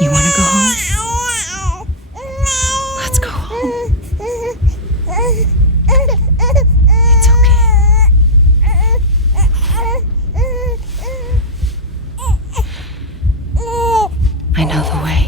You want to go home? Let's go home. It's okay. I know the way.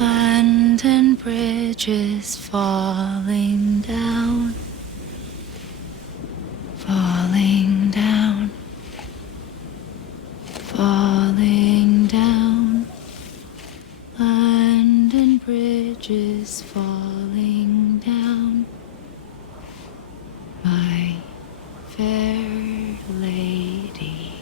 London Bridge is falling down, falling down, falling down. London Bridge is falling down, my fair lady.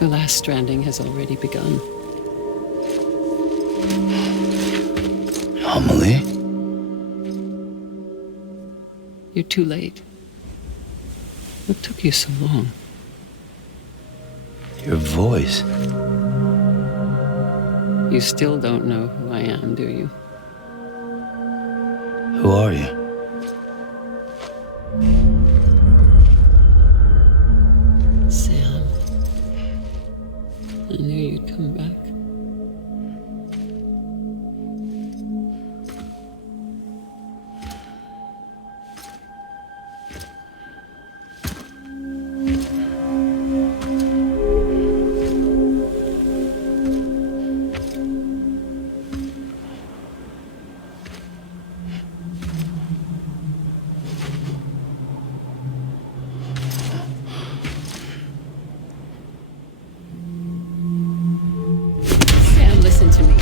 The last stranding has already begun. Amelie? You're too late. What took you so long? Your voice. You still don't know who I am, do you? Who are you? Sam. I knew you'd come back. Sam, listen to me.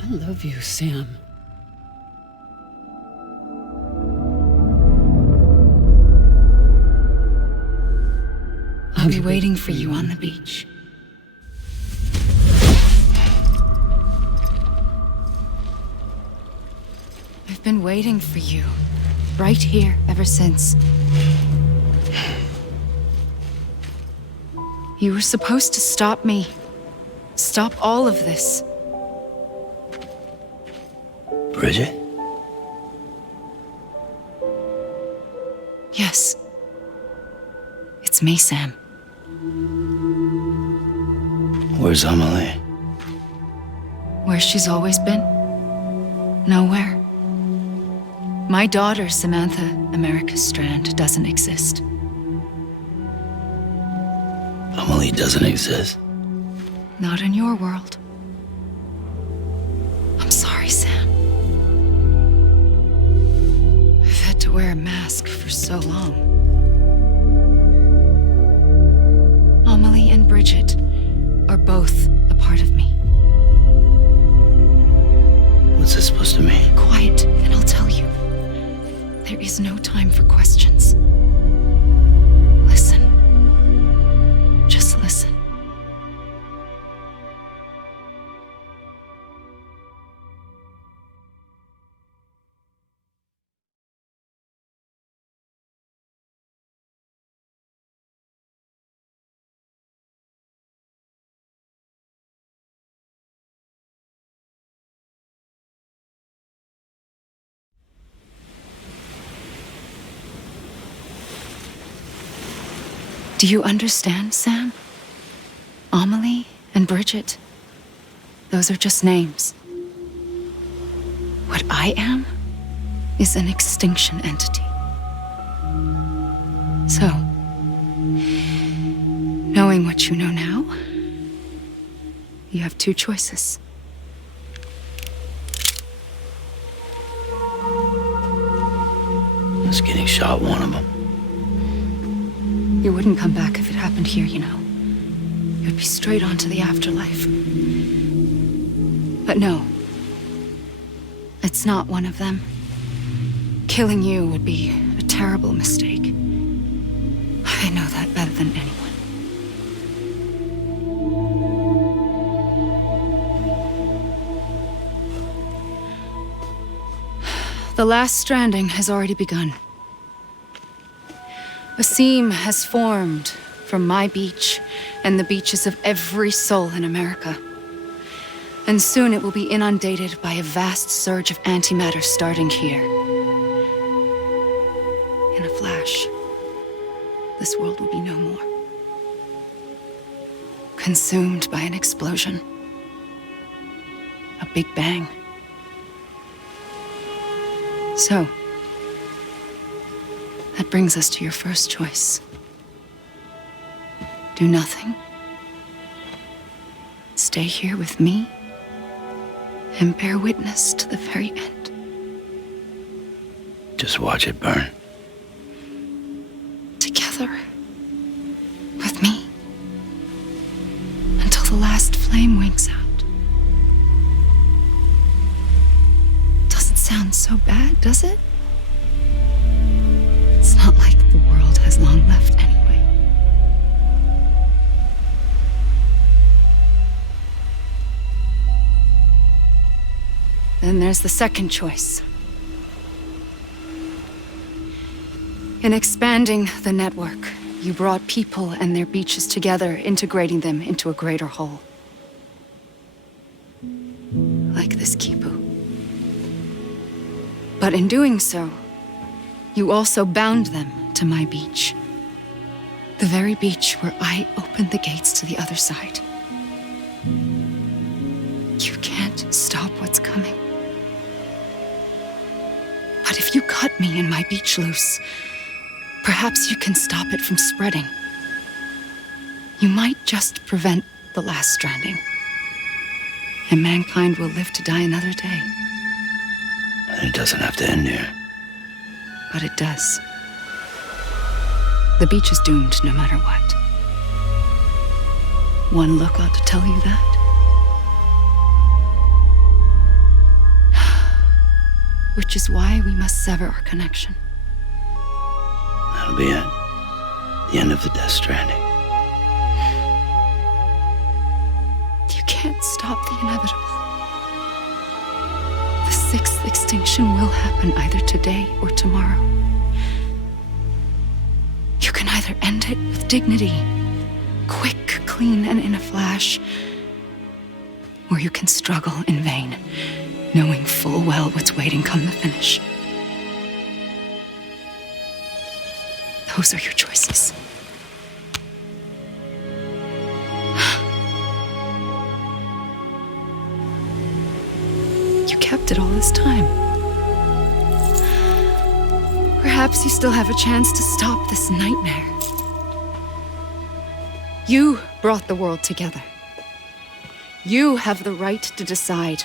I love you, Sam. I I'll be waiting for you on the beach. I've been waiting for you, right here, ever since. You were supposed to stop me. Stop all of this. Bridget? Yes. It's me, Sam. Where's Amelie? Where she's always been. Nowhere. My daughter, Samantha America Strand, doesn't exist. Amelie doesn't exist. Not in your world. I'm sorry, Sam. I've had to wear a mask for so long. Amelie and Bridget are both a part of me. What's this supposed to mean? Quiet, and I'll tell you. There is no time for questions. Listen. Just listen. Do you understand, Sam? Amelie and Bridget, those are just names. What I am is an extinction entity. So, knowing what you know now, you have two choices. Is getting shot one of them? You wouldn't come back if it happened here, you know. You'd be straight on to the afterlife. But no. It's not one of them. Killing you would be a terrible mistake. I know that better than anyone. The last stranding has already begun. A seam has formed from my beach and the beaches of every soul in America. And soon it will be inundated by a vast surge of antimatter starting here. In a flash, this world will be no more. Consumed by an explosion. A big bang. So, that brings us to your first choice. Do nothing. Stay here with me and bear witness to the very end. Just watch it burn. Together. With me. Until the last flame winks out. Doesn't sound so bad, does it? It's not like the world has long left anyway. Then there's the second choice. In expanding the network, you brought people and their beaches together, integrating them into a greater whole. Like this Kipu. But in doing so, you also bound them to my beach. The very beach where I opened the gates to the other side. You can't stop what's coming. But if you cut me and my beach loose, perhaps you can stop it from spreading. You might just prevent the last stranding. And mankind will live to die another day. And it doesn't have to end here. But it does. The beach is doomed no matter what. One look ought to tell you that. Which is why we must sever our connection. That'll be it. The end of the Death Stranding. the inevitable. The sixth extinction will happen either today or tomorrow. You can either end it with dignity, quick, clean, and in a flash, or you can struggle in vain, knowing full well what's waiting come the finish. Those are your choices. You kept it all this time. Perhaps you still have a chance to stop this nightmare. You brought the world together. You have the right to decide.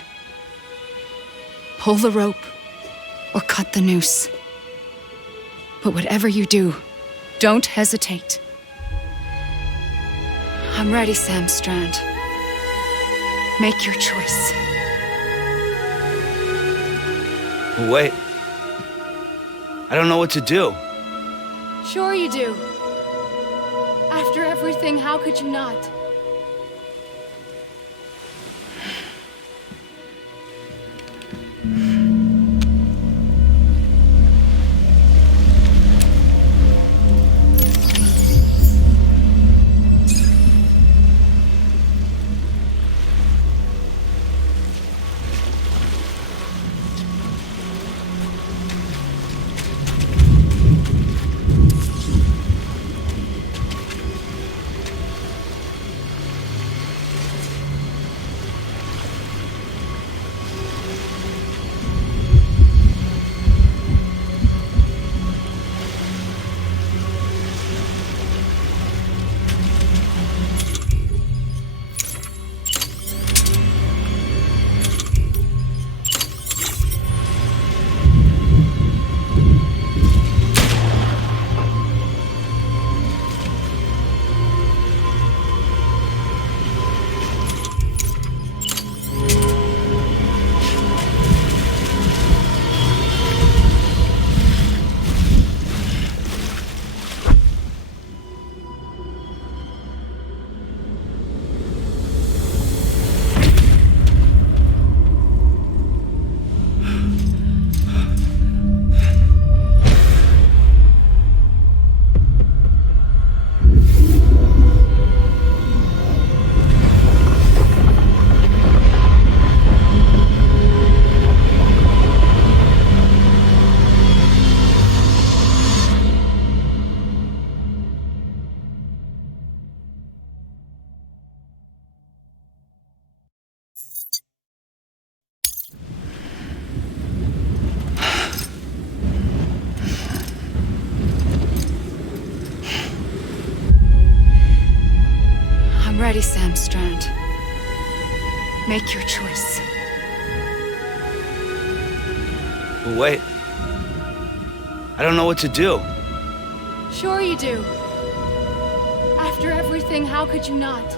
Pull the rope or cut the noose. But whatever you do, don't hesitate. I'm ready, Sam Strand. Make your choice. Wait. I don't know what to do. Sure you do. After everything, how could you not? I'm ready, Sam Strand. Make your choice. Wait. I don't know what to do. Sure you do. After everything, how could you not?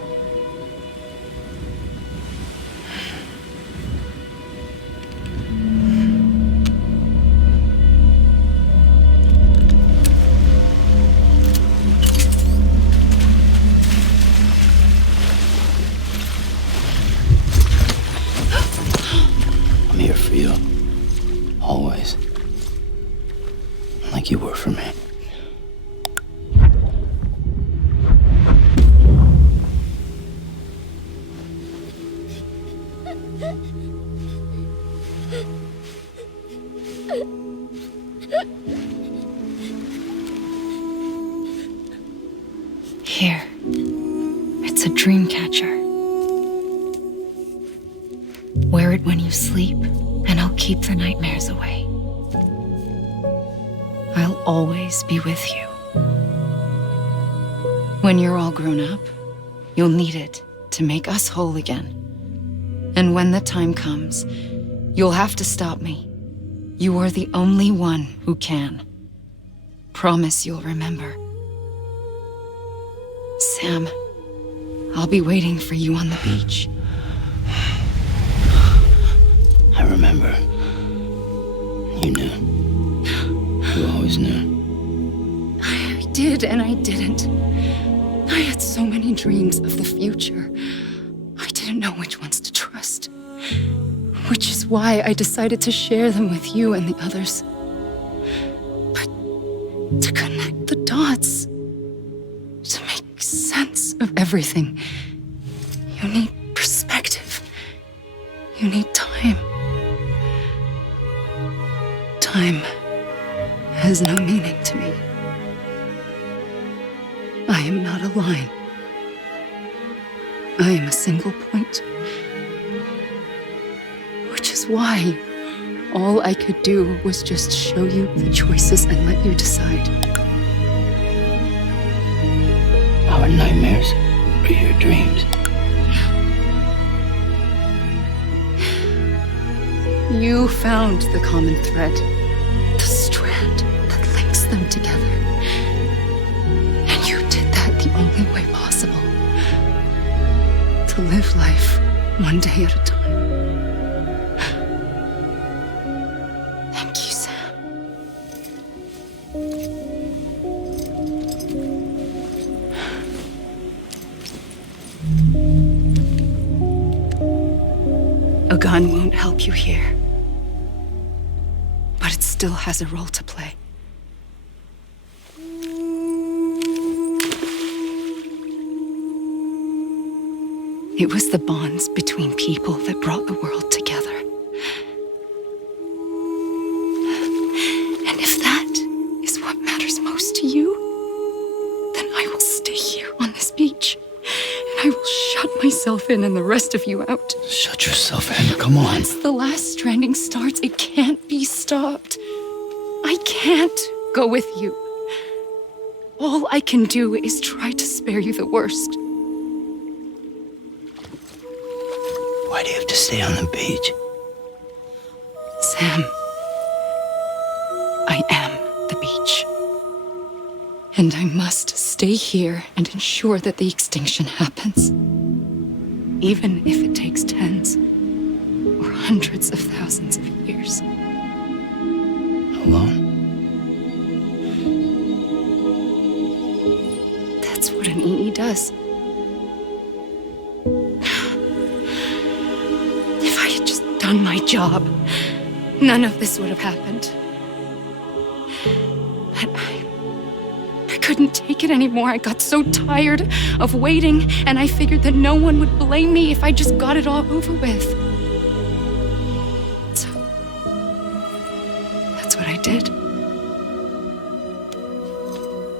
I'm here for you. Always. Like you were for me. Here. It's a dream catcher. Wear it when you sleep, and I'll keep the nightmares away. I'll always be with you. When you're all grown up, you'll need it to make us whole again. And when the time comes, you'll have to stop me. You are the only one who can. Promise you'll remember. Sam, I'll be waiting for you on the beach. I remember. You knew. You always knew. I did and I didn't. I had so many dreams of the future. I didn't know which ones to trust. Which is why I decided to share them with you and the others. But to connect the dots, to make sense of everything, you need perspective. You need time. Time has no meaning to me. I am not a line. I am a single point. Which is why all I could do was just show you the choices and let you decide. Our nightmares are your dreams. You found the common thread, the strand that links them together. And you did that the only way possible. To live life one day at a time. Thank you, Sam. A gun won't help you here. But it still has a role to play. It was the bonds between people that brought the world together. And if that is what matters most to you, then I will stay here on this beach. And I will shut myself in and the rest of you out. Shut yourself in, come on. Once the last stranding starts, it can't be stopped. I can't go with you. All I can do is try to spare you the worst. Why do you have to stay on the beach? Sam, I am the beach. And I must stay here and ensure that the extinction happens. Even if it takes tens or hundreds of thousands of years. Alone? That's what an EE does. If I had just done my job, none of this would have happened. But I couldn't take it anymore. I got so tired of waiting, and I figured that no one would blame me if I just got it all over with. So, that's what I did.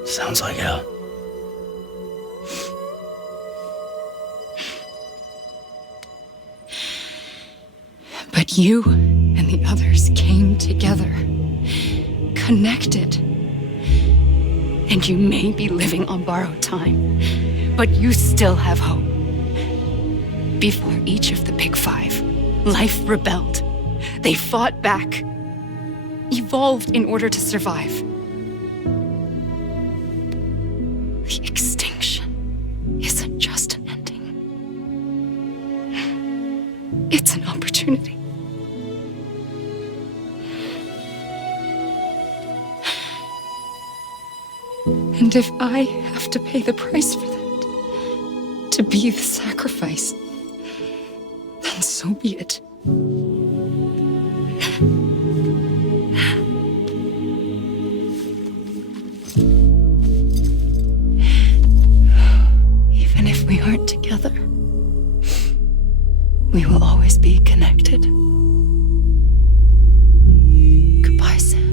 Sounds like hell. But you and the others came together, connected. And you may be living on borrowed time, but you still have hope. Before each of the Big Five, life rebelled. They fought back, evolved in order to survive. The extinction isn't just an ending. It's an opportunity. And if I have to pay the price for that, to be the sacrifice, then so be it. Even if we aren't together, we will always be connected. Goodbye, Sam.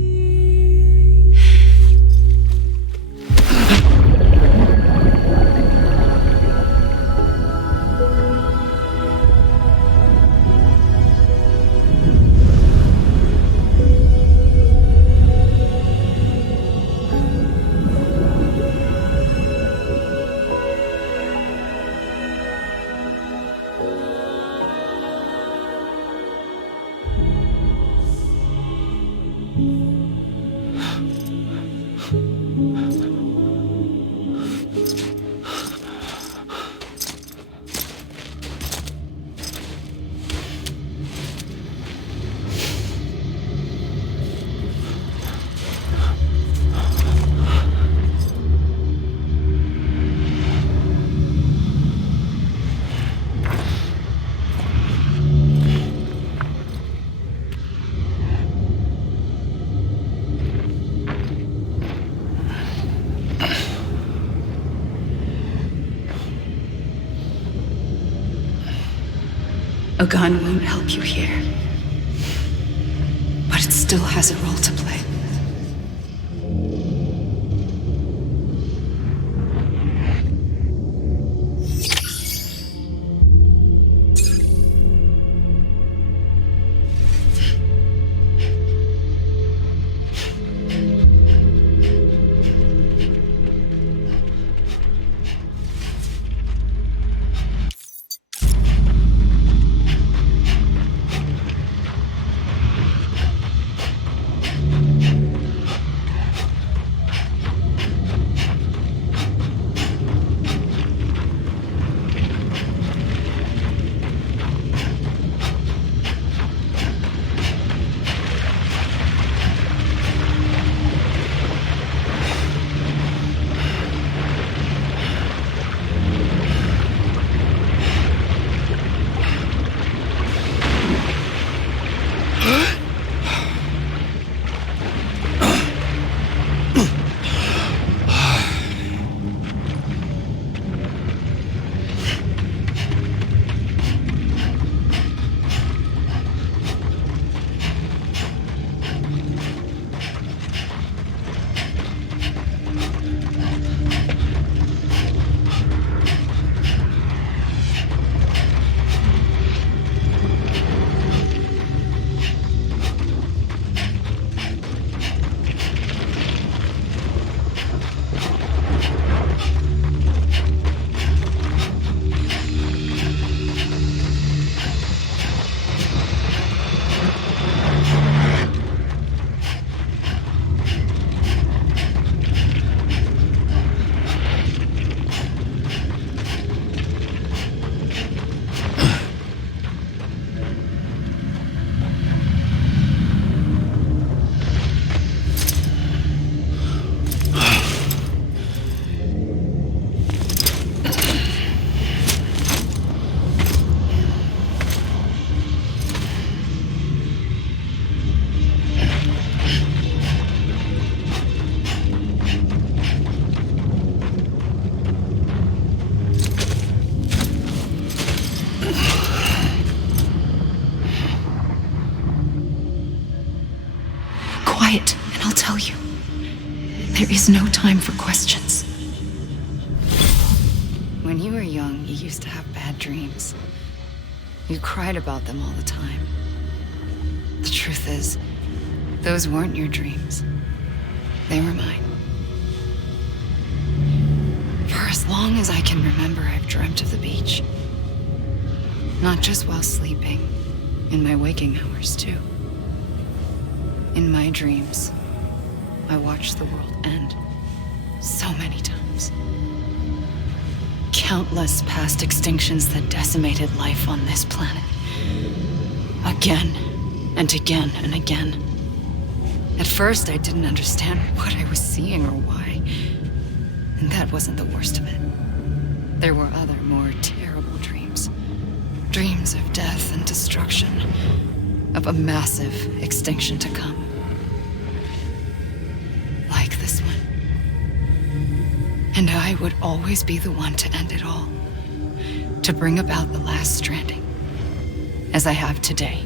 A gun won't help you here. But it still has a role to play. Quiet, and I'll tell you. There is no time for questions. When you were young, you used to have bad dreams. You cried about them all the time. The truth is, those weren't your dreams. They were mine. For as long as I can remember, I've dreamt of the beach. Not just while sleeping, in my waking hours too. In my dreams, I watched the world end so many times. Countless past extinctions that decimated life on this planet. Again and again and again. At first, I didn't understand what I was seeing or why. And that wasn't the worst of it. There were other, more terrible dreams. Dreams of death and destruction. Of a massive extinction to come. Like this one. And I would always be the one to end it all. To bring about the last stranding. As I have today.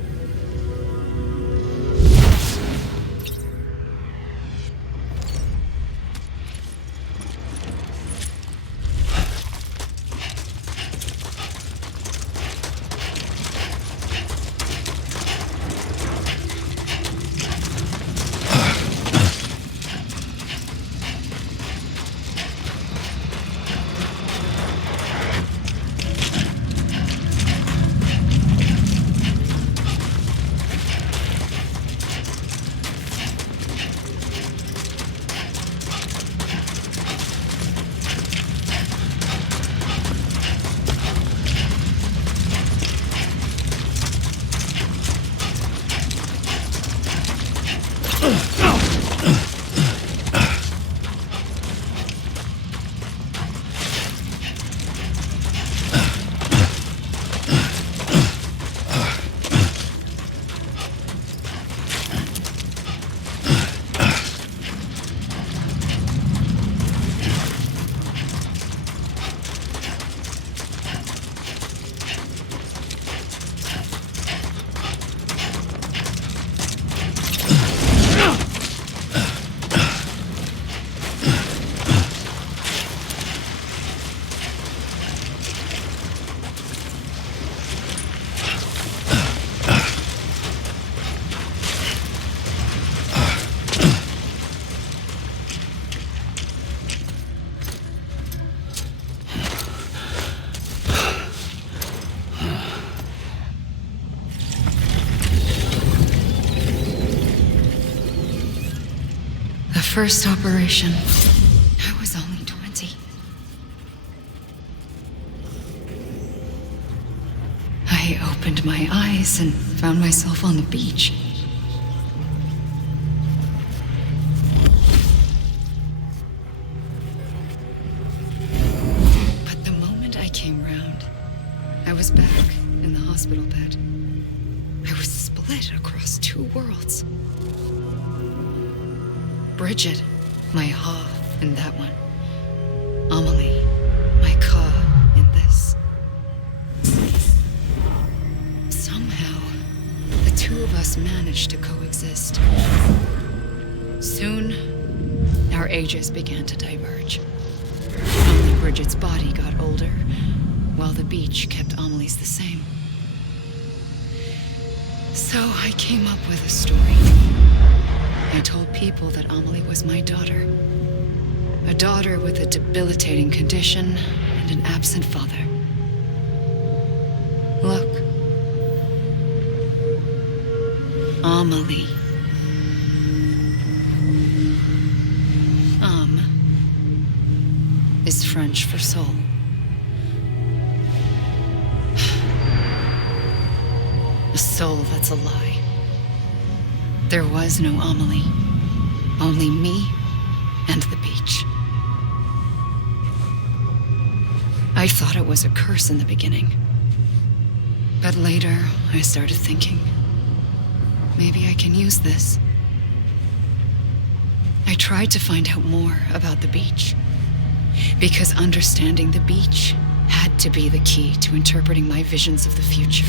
first operation, I was only 20. I opened my eyes and found myself on the beach. But the moment I came round, I was back in the hospital bed. I was split across two worlds. Bridget, my Ha in that one. Amelie, my Ka in this. Somehow, the two of us managed to coexist. Soon, our ages began to diverge. Only Bridget's body got older, while the beach kept Amelie's the same. So I came up with a story. I told people that Amelie was my daughter. A daughter with a debilitating condition and an absent father. Look. Amelie. Is French for soul. A soul that's a lie. There was no Amelie. Only me and the beach. I thought it was a curse in the beginning. But later, I started thinking, maybe I can use this. I tried to find out more about the beach. Because understanding the beach had to be the key to interpreting my visions of the future.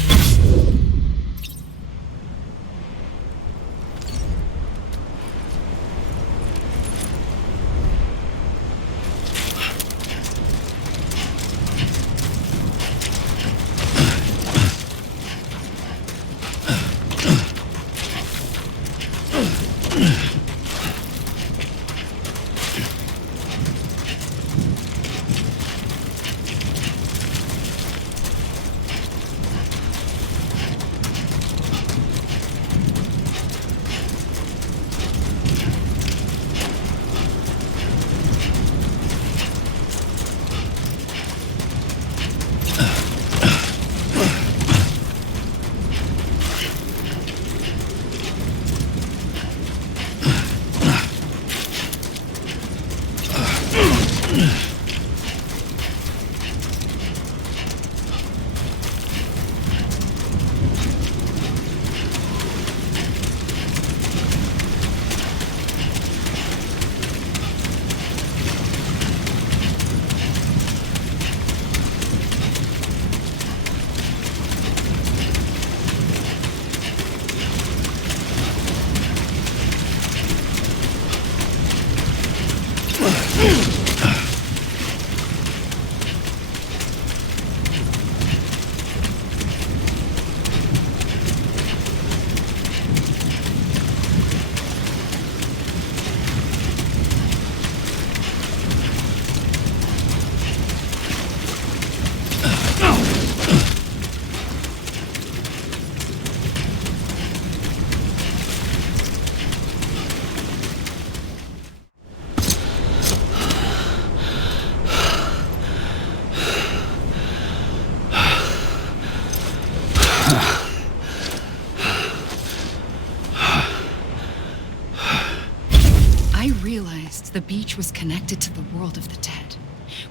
The beach was connected to the world of the dead,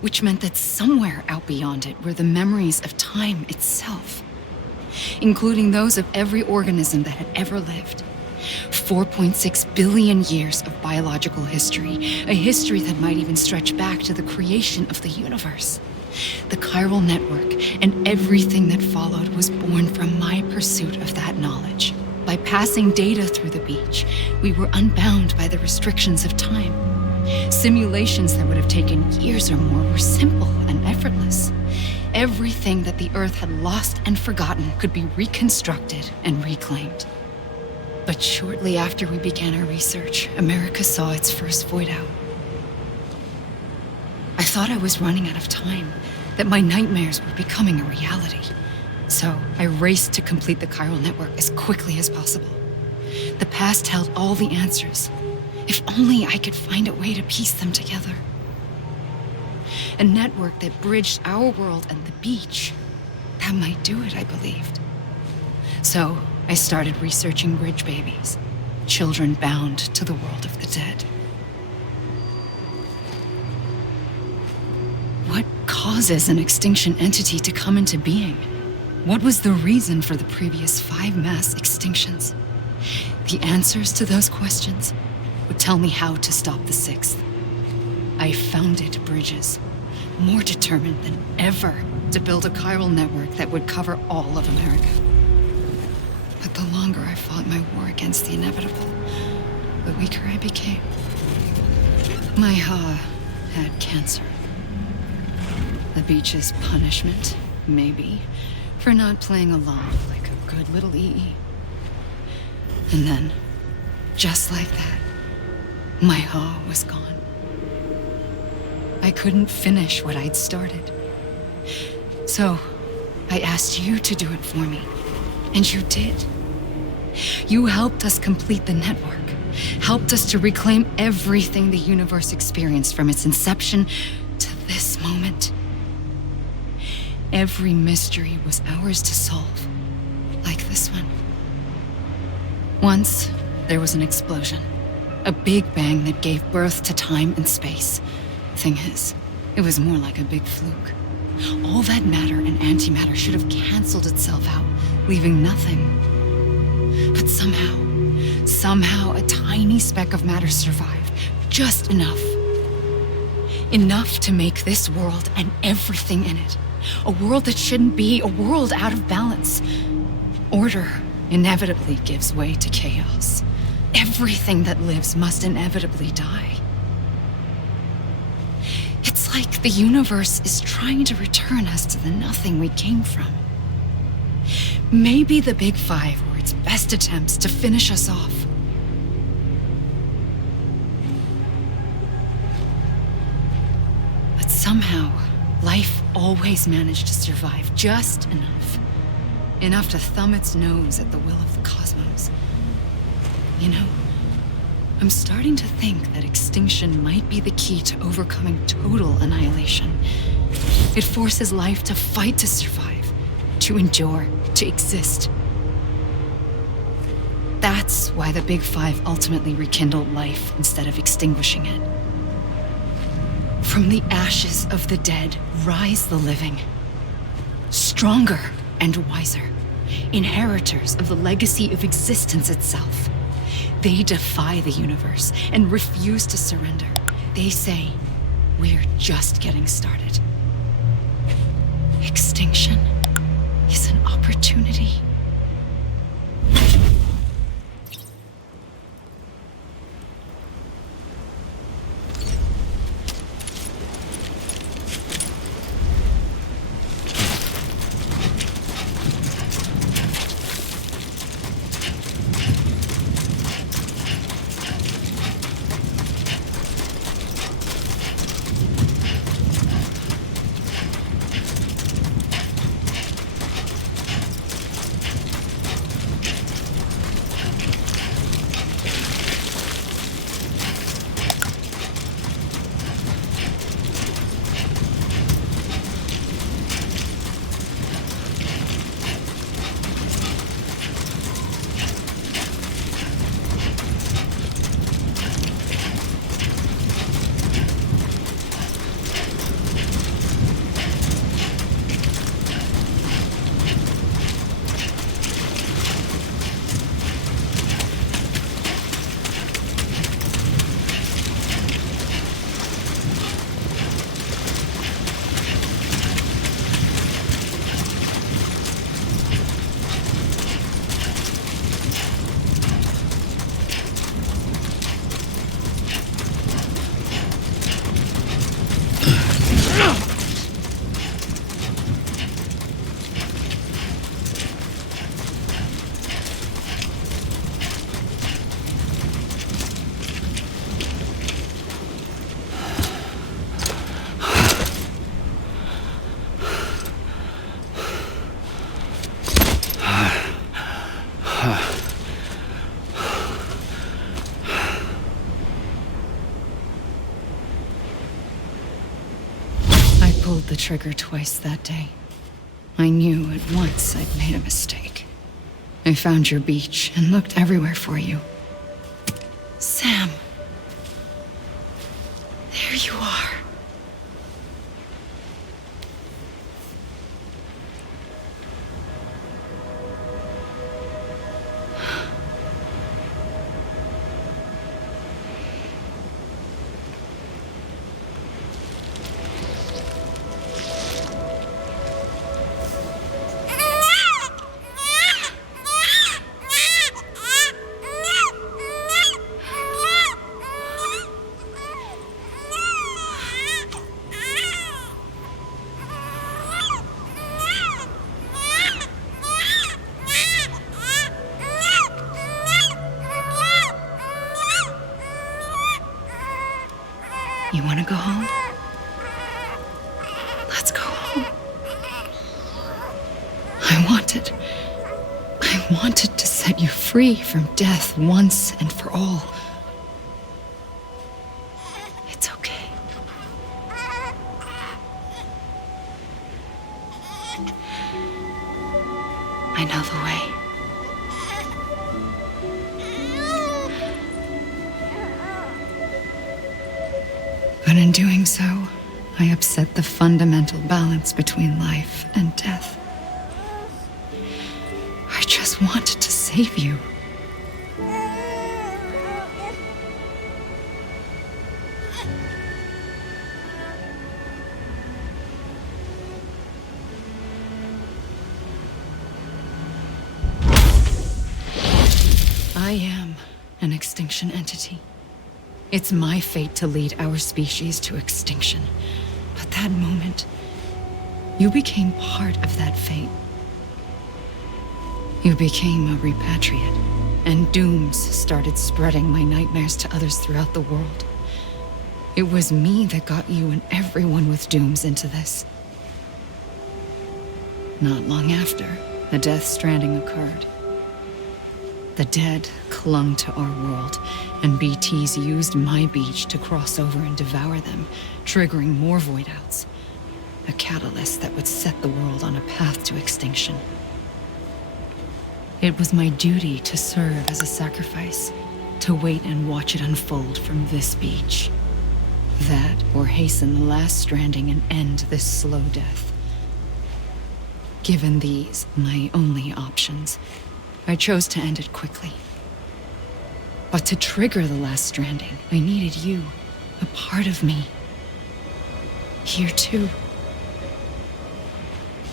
which meant that somewhere out beyond it were the memories of time itself, including those of every organism that had ever lived. 4.6 billion years of biological history, a history that might even stretch back to the creation of the universe. The chiral network and everything that followed was born from my pursuit of that knowledge. By passing data through the beach, we were unbound by the restrictions of time. Simulations that would have taken years or more were simple and effortless. Everything that the Earth had lost and forgotten could be reconstructed and reclaimed. But shortly after we began our research, America saw its first void out. I thought I was running out of time, that my nightmares were becoming a reality. So I raced to complete the chiral network as quickly as possible. The past held all the answers. If only I could find a way to piece them together. A network that bridged our world and the beach. That might do it, I believed. So I started researching bridge babies, children bound to the world of the dead. What causes an extinction entity to come into being? What was the reason for the previous 5 mass extinctions? The answers to those questions would tell me how to stop the 6th. I founded bridges, more determined than ever to build a chiral network that would cover all of America. But the longer I fought my war against the inevitable, the weaker I became. My Ha had cancer. The beach's punishment, maybe, for not playing along like a good little EE. And then, just like that, my Ha was gone. I couldn't finish what I'd started. So, I asked you to do it for me, and you did. You helped us complete the network, helped us to reclaim everything the universe experienced from its inception to this moment. Every mystery was ours to solve, like this one. Once, there was an explosion. A big bang that gave birth to time and space. Thing is, it was more like a big fluke. All that matter and antimatter should have canceled itself out, leaving nothing. But somehow a tiny speck of matter survived. Just enough. Enough to make this world and everything in it. A world that shouldn't be, a world out of balance. Order inevitably gives way to chaos. Everything that lives must inevitably die. It's like the universe is trying to return us to the nothing we came from. Maybe the Big Five were its best attempts to finish us off. But somehow, life always managed to survive just enough. Enough to thumb its nose at the will of the cosmos. You know, I'm starting to think that extinction might be the key to overcoming total annihilation. It forces life to fight to survive, to endure, to exist. That's why the Big Five ultimately rekindled life instead of extinguishing it. From the ashes of the dead rise the living. Stronger and wiser. Inheritors of the legacy of existence itself. They defy the universe and refuse to surrender. They say, we're just getting started. Extinction is an opportunity. the trigger twice that day. I knew at once I'd made a mistake. I found your beach and looked everywhere for you. Sam. There you are. You want to go home? Let's go home. I wanted to set you free from death once and for all. It's okay. I know the way. But in doing so, I upset the fundamental balance between life and death. I just wanted to save you. I am an extinction entity. It's my fate to lead our species to extinction. But that moment, you became part of that fate. You became a repatriate, and dooms started spreading my nightmares to others throughout the world. It was me that got you and everyone with dooms into this. Not long after, the death stranding occurred. The dead clung to our world, and BTs used my beach to cross over and devour them, triggering more void outs. A catalyst that would set the world on a path to extinction. It was my duty to serve as a sacrifice, to wait and watch it unfold from this beach. That, or hasten the last stranding and end this slow death. Given these, my only options, I chose to end it quickly. But to trigger the last stranding, I needed you, a part of me. Here too.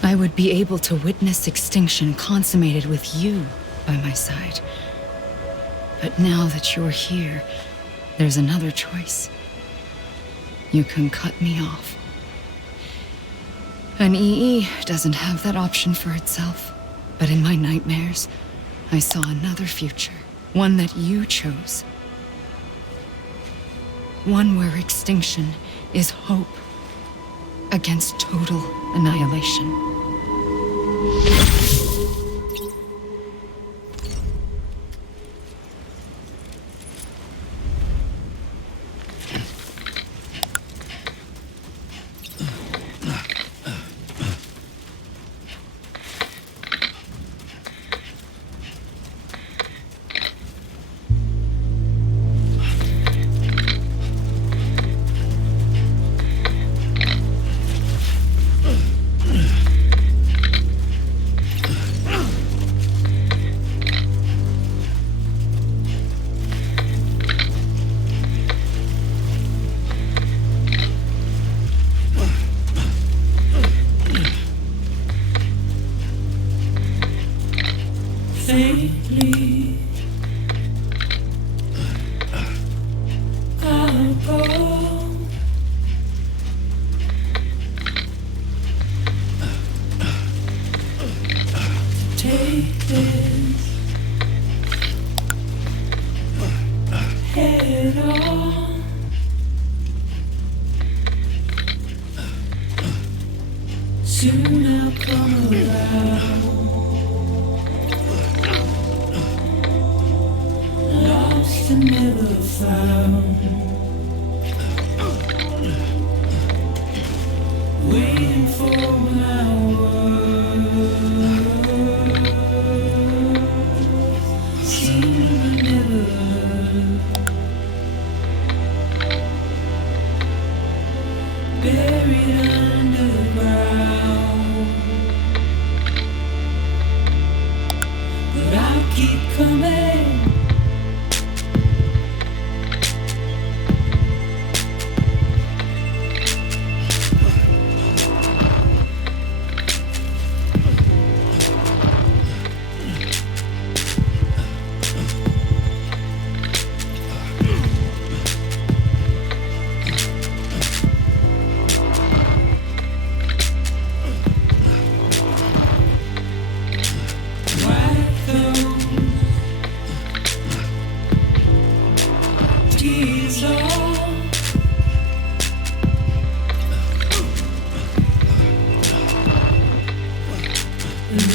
I would be able to witness extinction consummated with you by my side. But now that you're here, there's another choice. You can cut me off. An EE doesn't have that option for itself, but in my nightmares, I saw another future, one that you chose. One where extinction is hope against total annihilation. Faintly, I'll go. Take this head on. Soon I'll come around. Lost and never found. Waiting coming.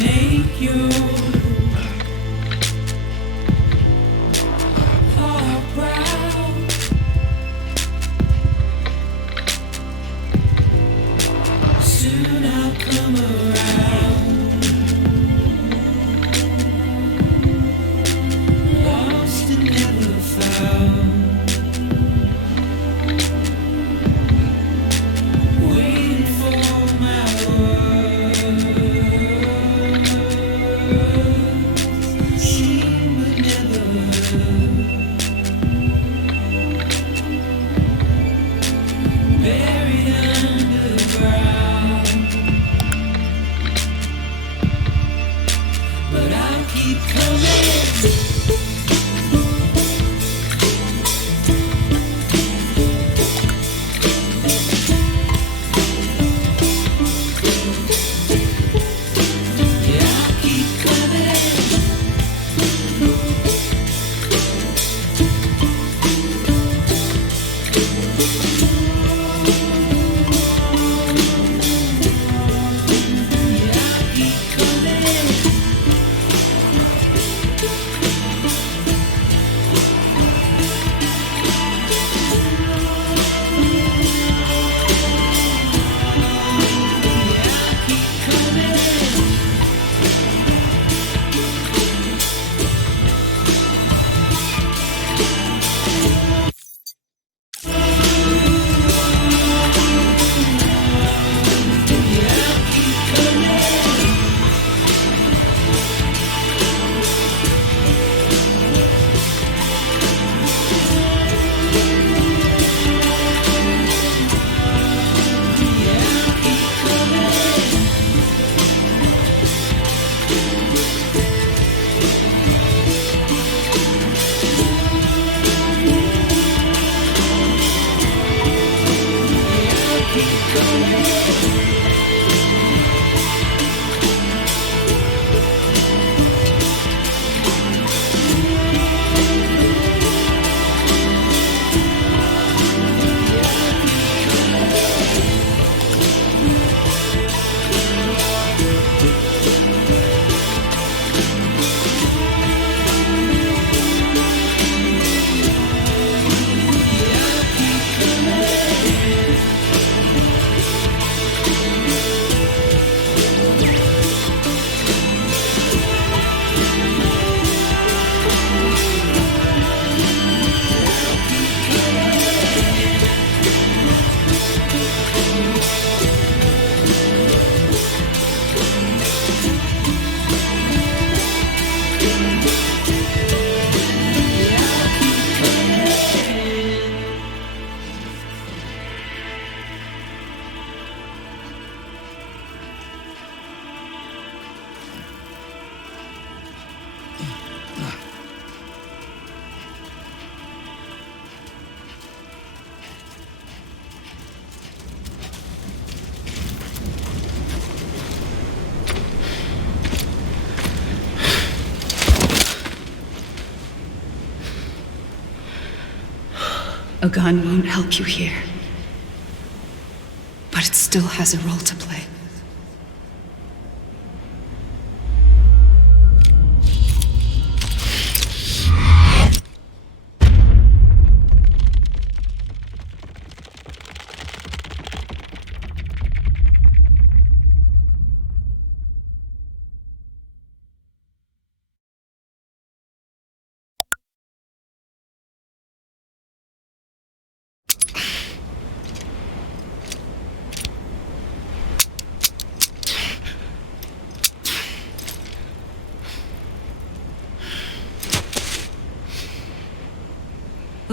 Make you heart proud. Soon I'll come around. Lost and never found. Waiting for my word. A gun won't help you here, but it still has a role to play.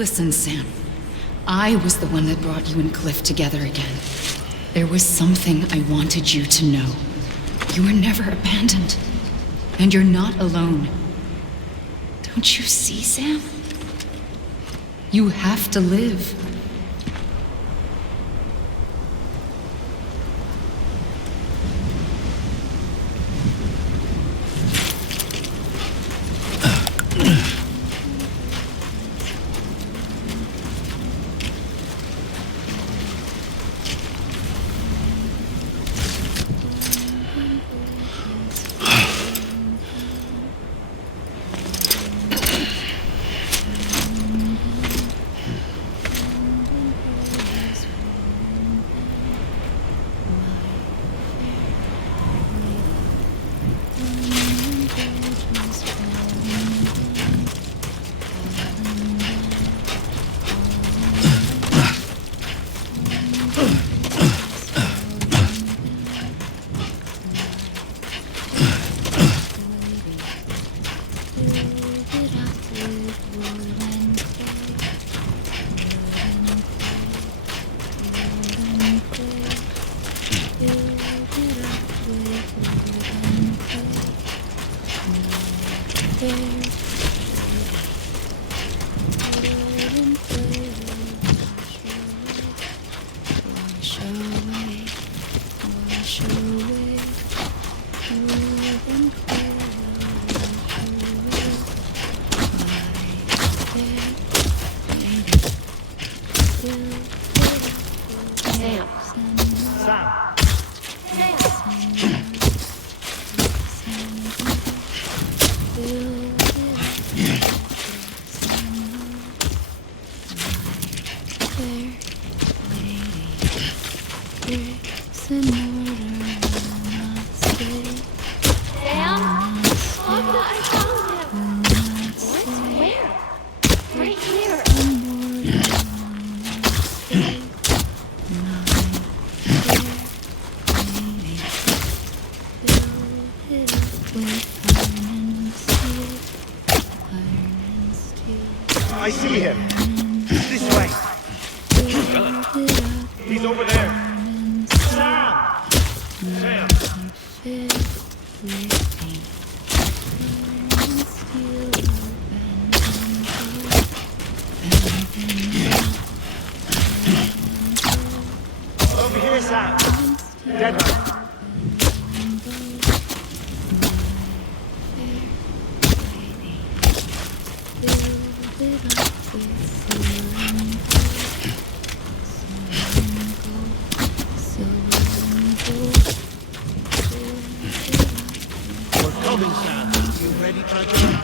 Listen, Sam. I was the one that brought you and Cliff together again. There was something I wanted you to know. You were never abandoned. And you're not alone. Don't you see, Sam? You have to live. I see him. This way. He's over there. Sam! Sam! Over here, Sam. Dead man. We're coming, Sam. You ready, Frankie?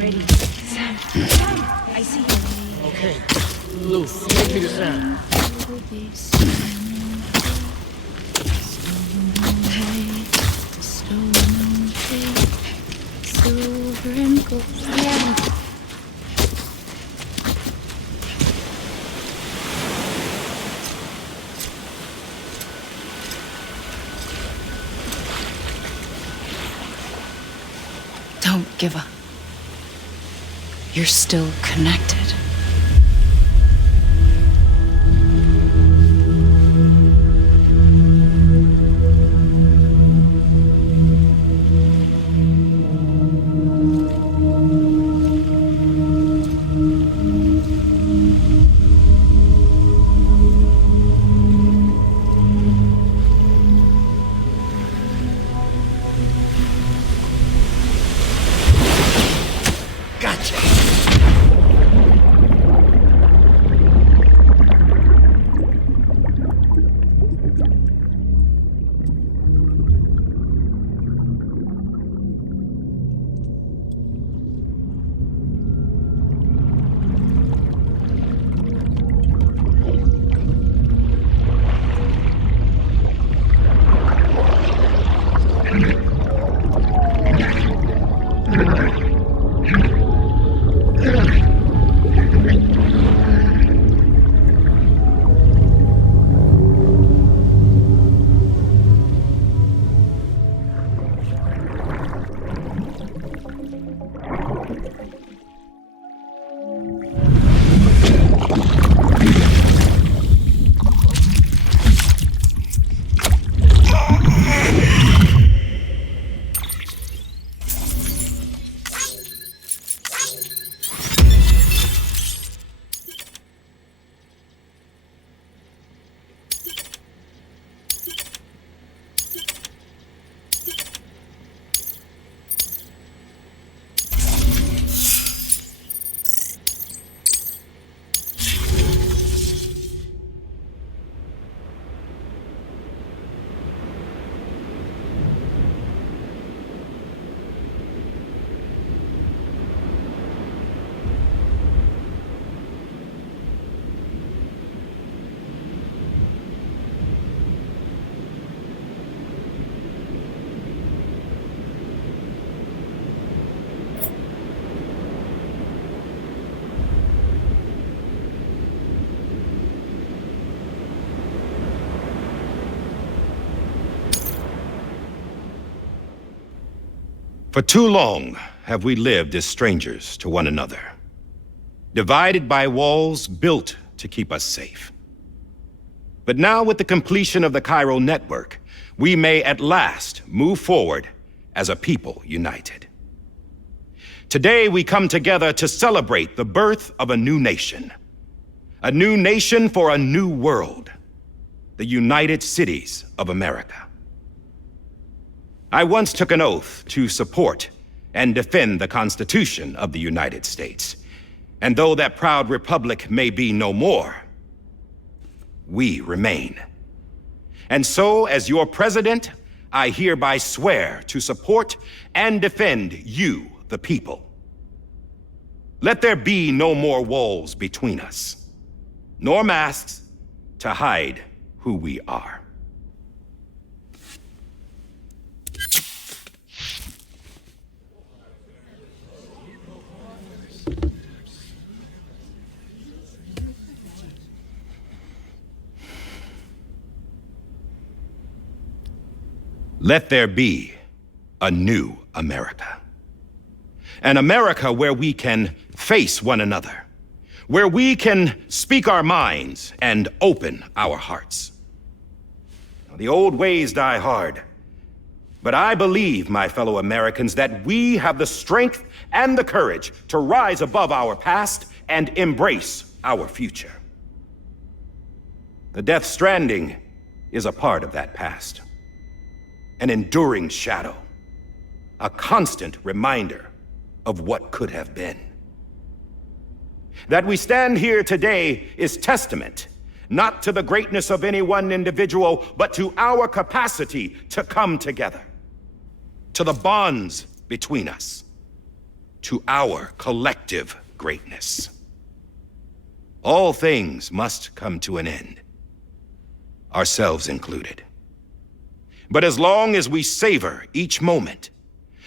Ready. Sam. Sam! I see you. Okay. Lou, take me to Sam. Don't give up. You're still connected. Gotcha. For too long have we lived as strangers to one another, divided by walls built to keep us safe. But now, with the completion of the chiral network, we may at last move forward as a people united. Today, we come together to celebrate the birth of a new nation for a new world, the United Cities of America. I once took an oath to support and defend the Constitution of the United States. And though that proud republic may be no more, we remain. And so, as your president, I hereby swear to support and defend you, the people. Let there be no more walls between us, nor masks to hide who we are. Let there be a new America. An America where we can face one another, where we can speak our minds and open our hearts. The old ways die hard, but I believe, my fellow Americans, that we have the strength and the courage to rise above our past and embrace our future. The Death Stranding is a part of that past. An enduring shadow, a constant reminder of what could have been. That we stand here today is testament, not to the greatness of any one individual, but to our capacity to come together, to the bonds between us, to our collective greatness. All things must come to an end, ourselves included. But as long as we savor each moment,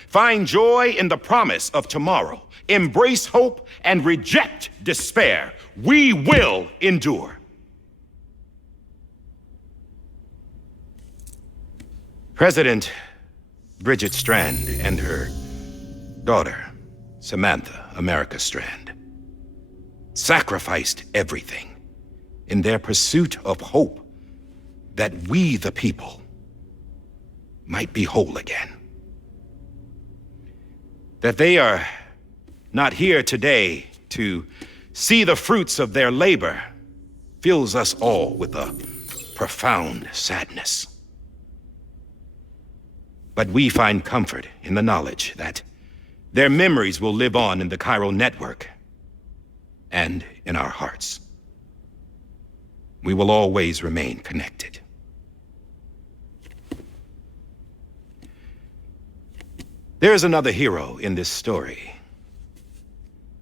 find joy in the promise of tomorrow, embrace hope, and reject despair, we will endure. President Bridget Strand and her daughter, Samantha America Strand, sacrificed everything in their pursuit of hope that we, the people, might be whole again. That they are not here today to see the fruits of their labor fills us all with a profound sadness. But we find comfort in the knowledge that their memories will live on in the chiral network and in our hearts. We will always remain connected. There is another hero in this story.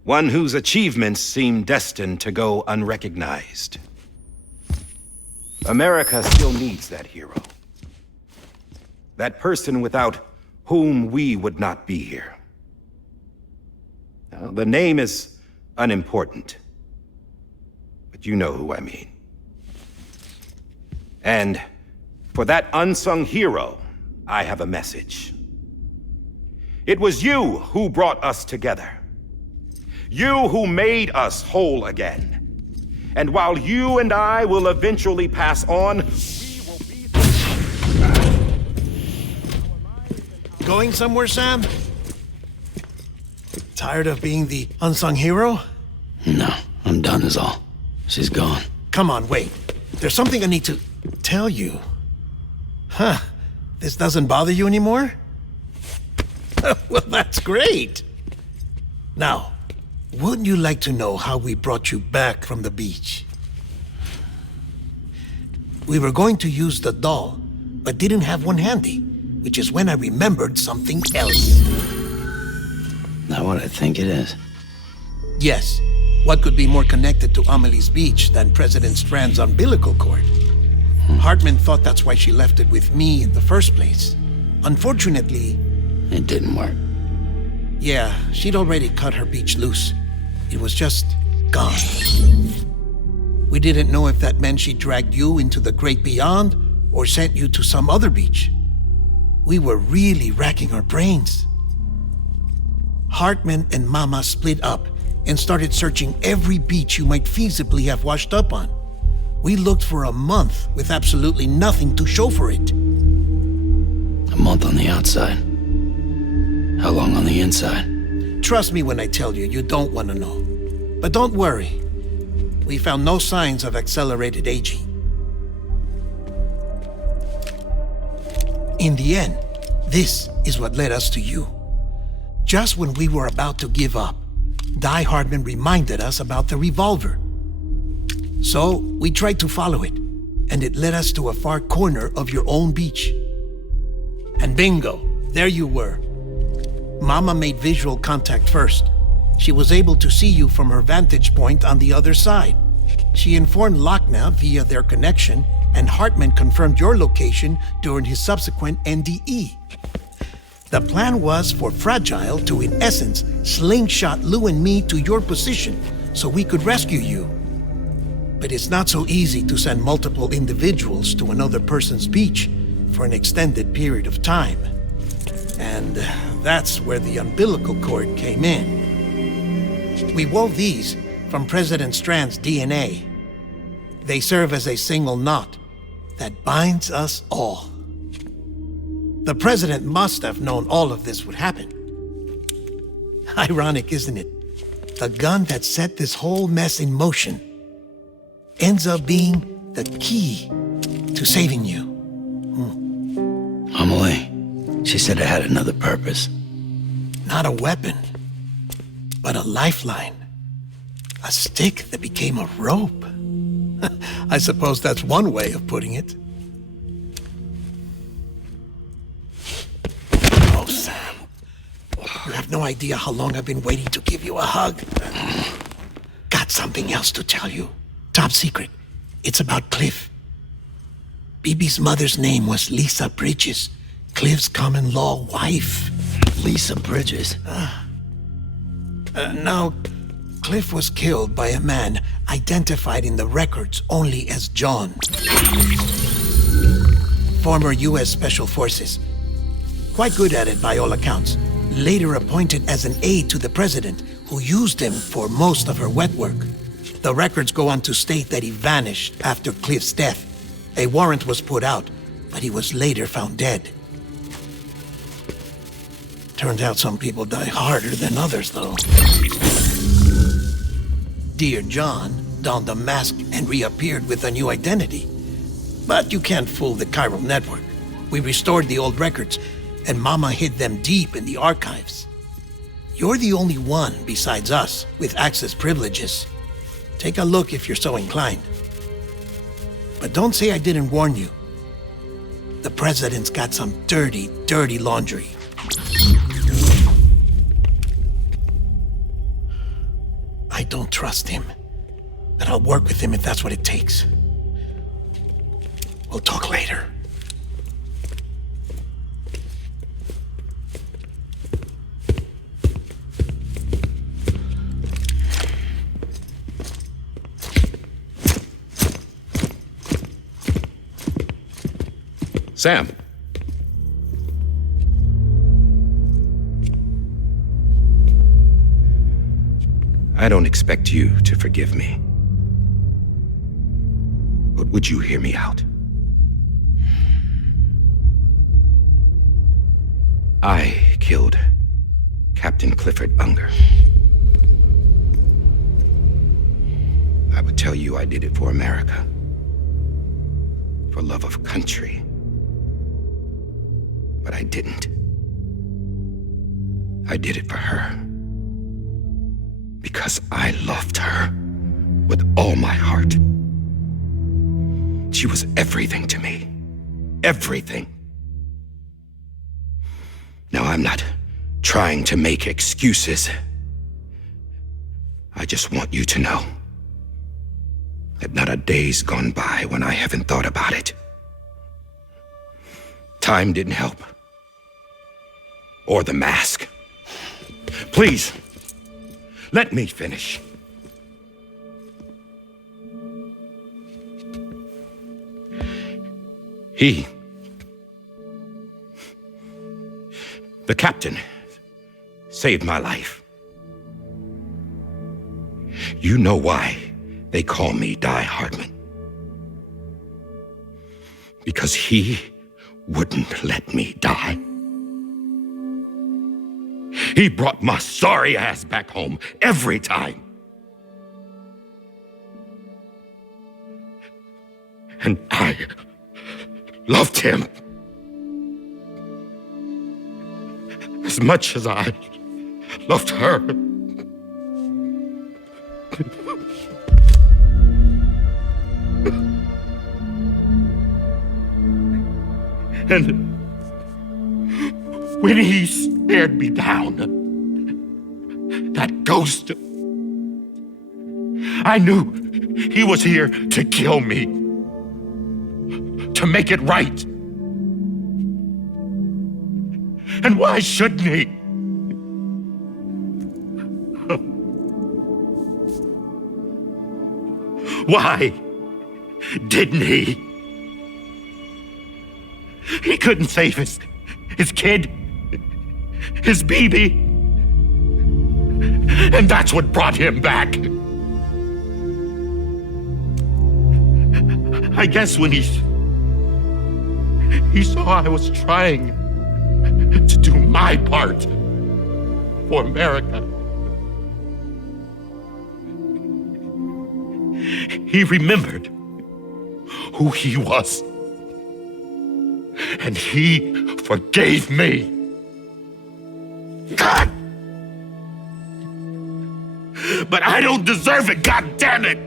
One whose achievements seem destined to go unrecognized. America still needs that hero. That person without whom we would not be here. Now, the name is unimportant, but you know who I mean. And for that unsung hero, I have a message. It was you who brought us together. You who made us whole again. And while you and I will eventually pass on, we will be... Going somewhere, Sam? Tired of being the unsung hero? No, I'm done is all. She's gone. Come on, wait. There's something I need to tell you. Huh. This doesn't bother you anymore? Well, that's great. Now, wouldn't you like to know how we brought you back from the beach? We were going to use the doll, but didn't have one handy, which is when I remembered something else. Not what I think it is. Yes. What could be more connected to Amelie's beach than President Strand's umbilical cord? Hartman thought that's why she left it with me in the first place. Unfortunately... It didn't work. Yeah, she'd already cut her beach loose. It was just gone. We didn't know if that meant she dragged you into the great beyond or sent you to some other beach. We were really racking our brains. Hartman and Mama split up and started searching every beach you might feasibly have washed up on. We looked for a month with absolutely nothing to show for it. A month on the outside. How long on the inside? Trust me when I tell you, you don't want to know. But don't worry. We found no signs of accelerated aging. In the end, this is what led us to you. Just when we were about to give up, Die Hardman reminded us about the revolver. So we tried to follow it, and it led us to a far corner of your own beach. And bingo, there you were. Mama made visual contact first. She was able to see you from her vantage point on the other side. She informed Lochna via their connection, and Hartman confirmed your location during his subsequent NDE. The plan was for Fragile to, in essence, slingshot Lou and me to your position so we could rescue you. But it's not so easy to send multiple individuals to another person's beach for an extended period of time. And that's where the umbilical cord came in. We wove these from President Strand's DNA. They serve as a single knot that binds us all. The President must have known all of this would happen. Ironic, isn't it? The gun that set this whole mess in motion ends up being the key to saving you. Amelie, she said it had another purpose. Not a weapon, but a lifeline. A stick that became a rope. I suppose that's one way of putting it. Oh, Sam. You have no idea how long I've been waiting to give you a hug. Got something else to tell you. Top secret. It's about Cliff. Bibi's mother's name was Lisa Bridges, Cliff's common-law wife. Lisa Bridges? Now, Cliff was killed by a man identified in the records only as John. Former U.S. Special Forces. Quite good at it by all accounts. Later appointed as an aide to the president, who used him for most of her wet work. The records go on to state that he vanished after Cliff's death. A warrant was put out, but he was later found dead. Turns out some people die harder than others, though. Dear John donned a mask and reappeared with a new identity. But you can't fool the chiral network. We restored the old records, and Mama hid them deep in the archives. You're the only one besides us with access privileges. Take a look if you're so inclined. But don't say I didn't warn you. The president's got some dirty, dirty laundry. I don't trust him, but I'll work with him if that's what it takes. We'll talk later. Sam. I don't expect you to forgive me. But would you hear me out? I killed Captain Clifford Unger. I would tell you I did it for America. For love of country. But I didn't. I did it for her. Because I loved her with all my heart. She was everything to me. Everything. Now, I'm not trying to make excuses. I just want you to know that not a day's gone by when I haven't thought about it. Time didn't help. Or the mask. Please, let me finish. The captain saved my life. You know why they call me Die Hardman. Because he wouldn't let me die. He brought my sorry ass back home every time. And I loved him as much as I loved her. And when he stared me down, that ghost, I knew he was here to kill me, to make it right. And why shouldn't he? Why didn't he? He couldn't save his kid, his baby. And that's what brought him back. I guess when he saw I was trying to do my part for America, he remembered who he was. And he forgave me. God! But I don't deserve it, God damn it!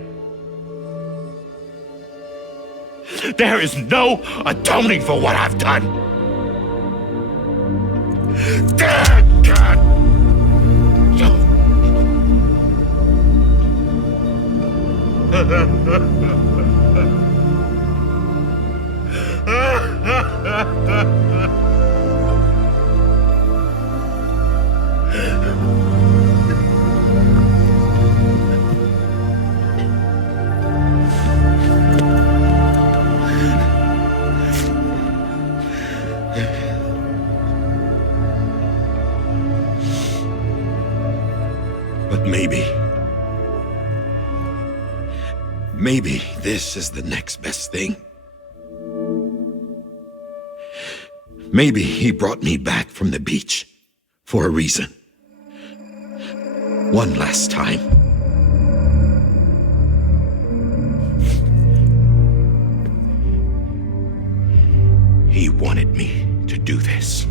There is no atoning for what I've done. God! But maybe this is the next best thing. Maybe he brought me back from the beach for a reason. One last time. He wanted me to do this.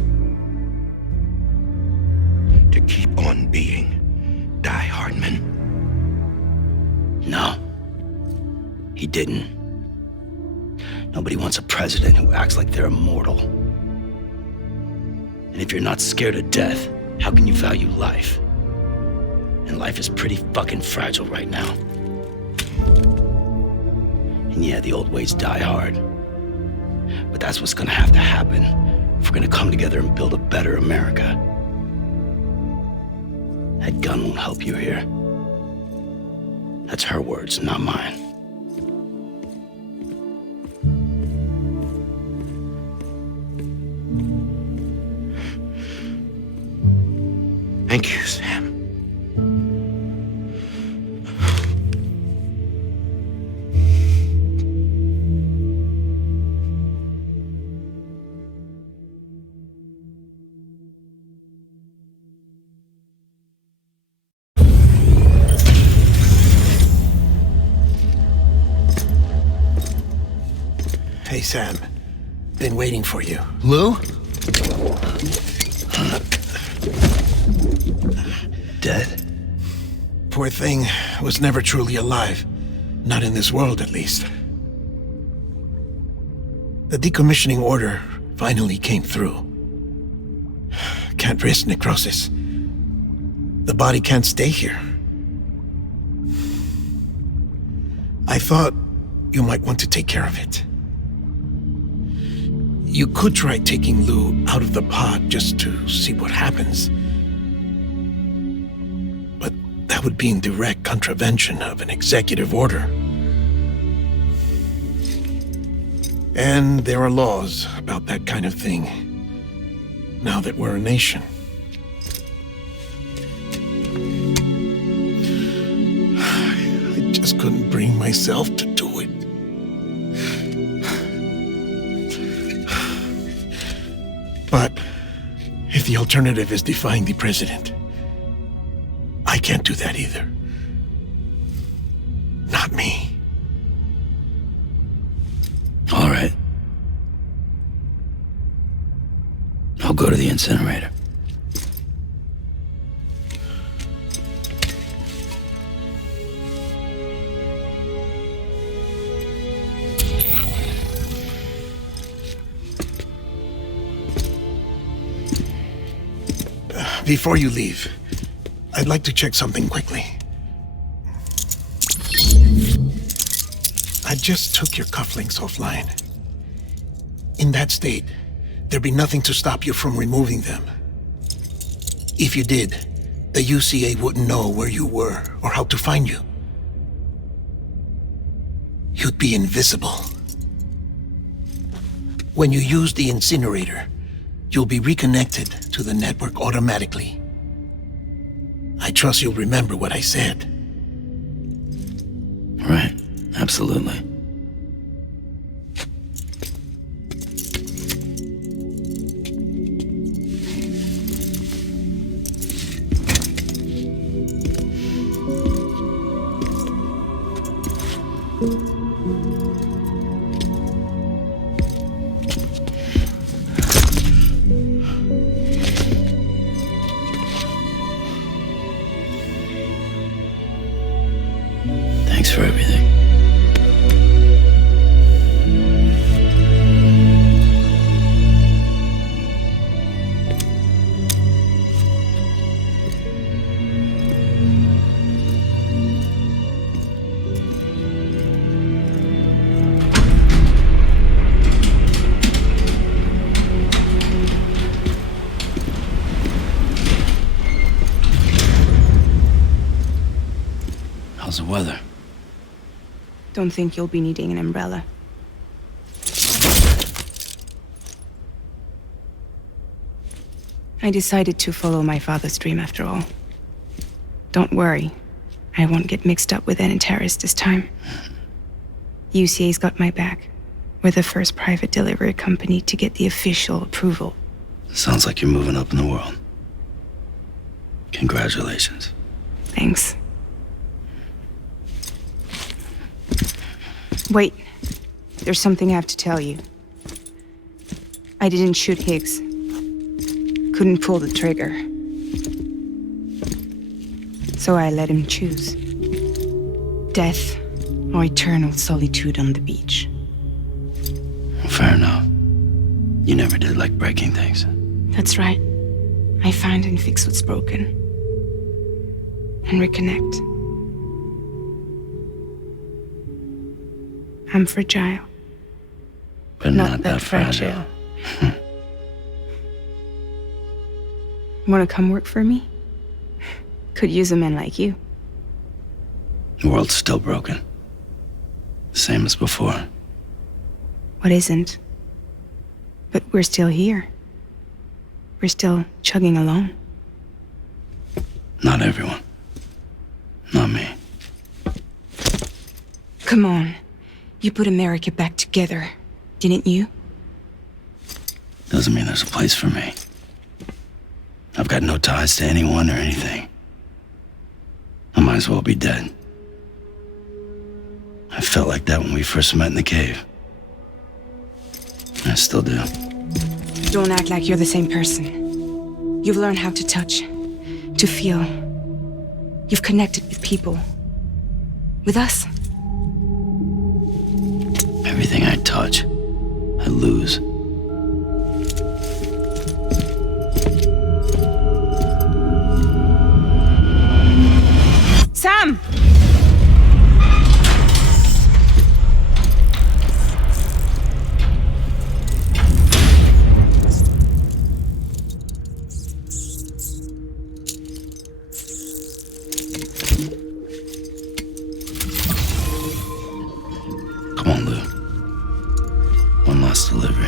To keep on being Die Hardman. No, he didn't. Nobody wants a president who acts like they're immortal. And if you're not scared of death, how can you value life? And life is pretty fucking fragile right now. And yeah, the old ways die hard. But that's what's gonna have to happen if we're gonna come together and build a better America. That gun won't help you here. That's her words, not mine. Thank you, Sam. Hey, Sam. Been waiting for you. Lou? Dead? Poor thing was never truly alive. Not in this world, at least. The decommissioning order finally came through. Can't risk necrosis. The body can't stay here. I thought you might want to take care of it. You could try taking Lou out of the pod just to see what happens. But that would be in direct contravention of an executive order. And there are laws about that kind of thing, now that we're a nation. just couldn't bring myself to do it. But if the alternative is defying the president, I can't do that either. Not me. All right. I'll go to the incinerator. Before you leave, I'd like to check something quickly. I just took your cufflinks offline. In that state, there'd be nothing to stop you from removing them. If you did, the UCA wouldn't know where you were or how to find you. You'd be invisible. When you use the incinerator, you'll be reconnected to the network automatically. I trust you'll remember what I said. Right. Absolutely. Thanks for everything. How's the weather? Don't think you'll be needing an umbrella. I decided to follow my father's dream after all. Don't worry, I won't get mixed up with any terrorists this time. UCA's got my back. We're the first private delivery company to get the official approval. Sounds like you're moving up in the world. Congratulations. Thanks. Wait, there's something I have to tell you. I didn't shoot Higgs. Couldn't pull the trigger. So I let him choose. Death or eternal solitude on the beach. Fair enough. You never did like breaking things. That's right. I find and fix what's broken. And reconnect. I'm fragile. But not that fragile. Wanna come work for me? Could use a man like you. The world's still broken. Same as before. What isn't? But we're still here. We're still chugging along. Not everyone. Not me. Come on. You put America back together, didn't you? Doesn't mean there's a place for me. I've got no ties to anyone or anything. I might as well be dead. I felt like that when we first met in the cave. I still do. Don't act like you're the same person. You've learned how to touch, to feel. You've connected with people. With us. Everything I touch, I lose. Sam! Come on, Lou. One last delivery.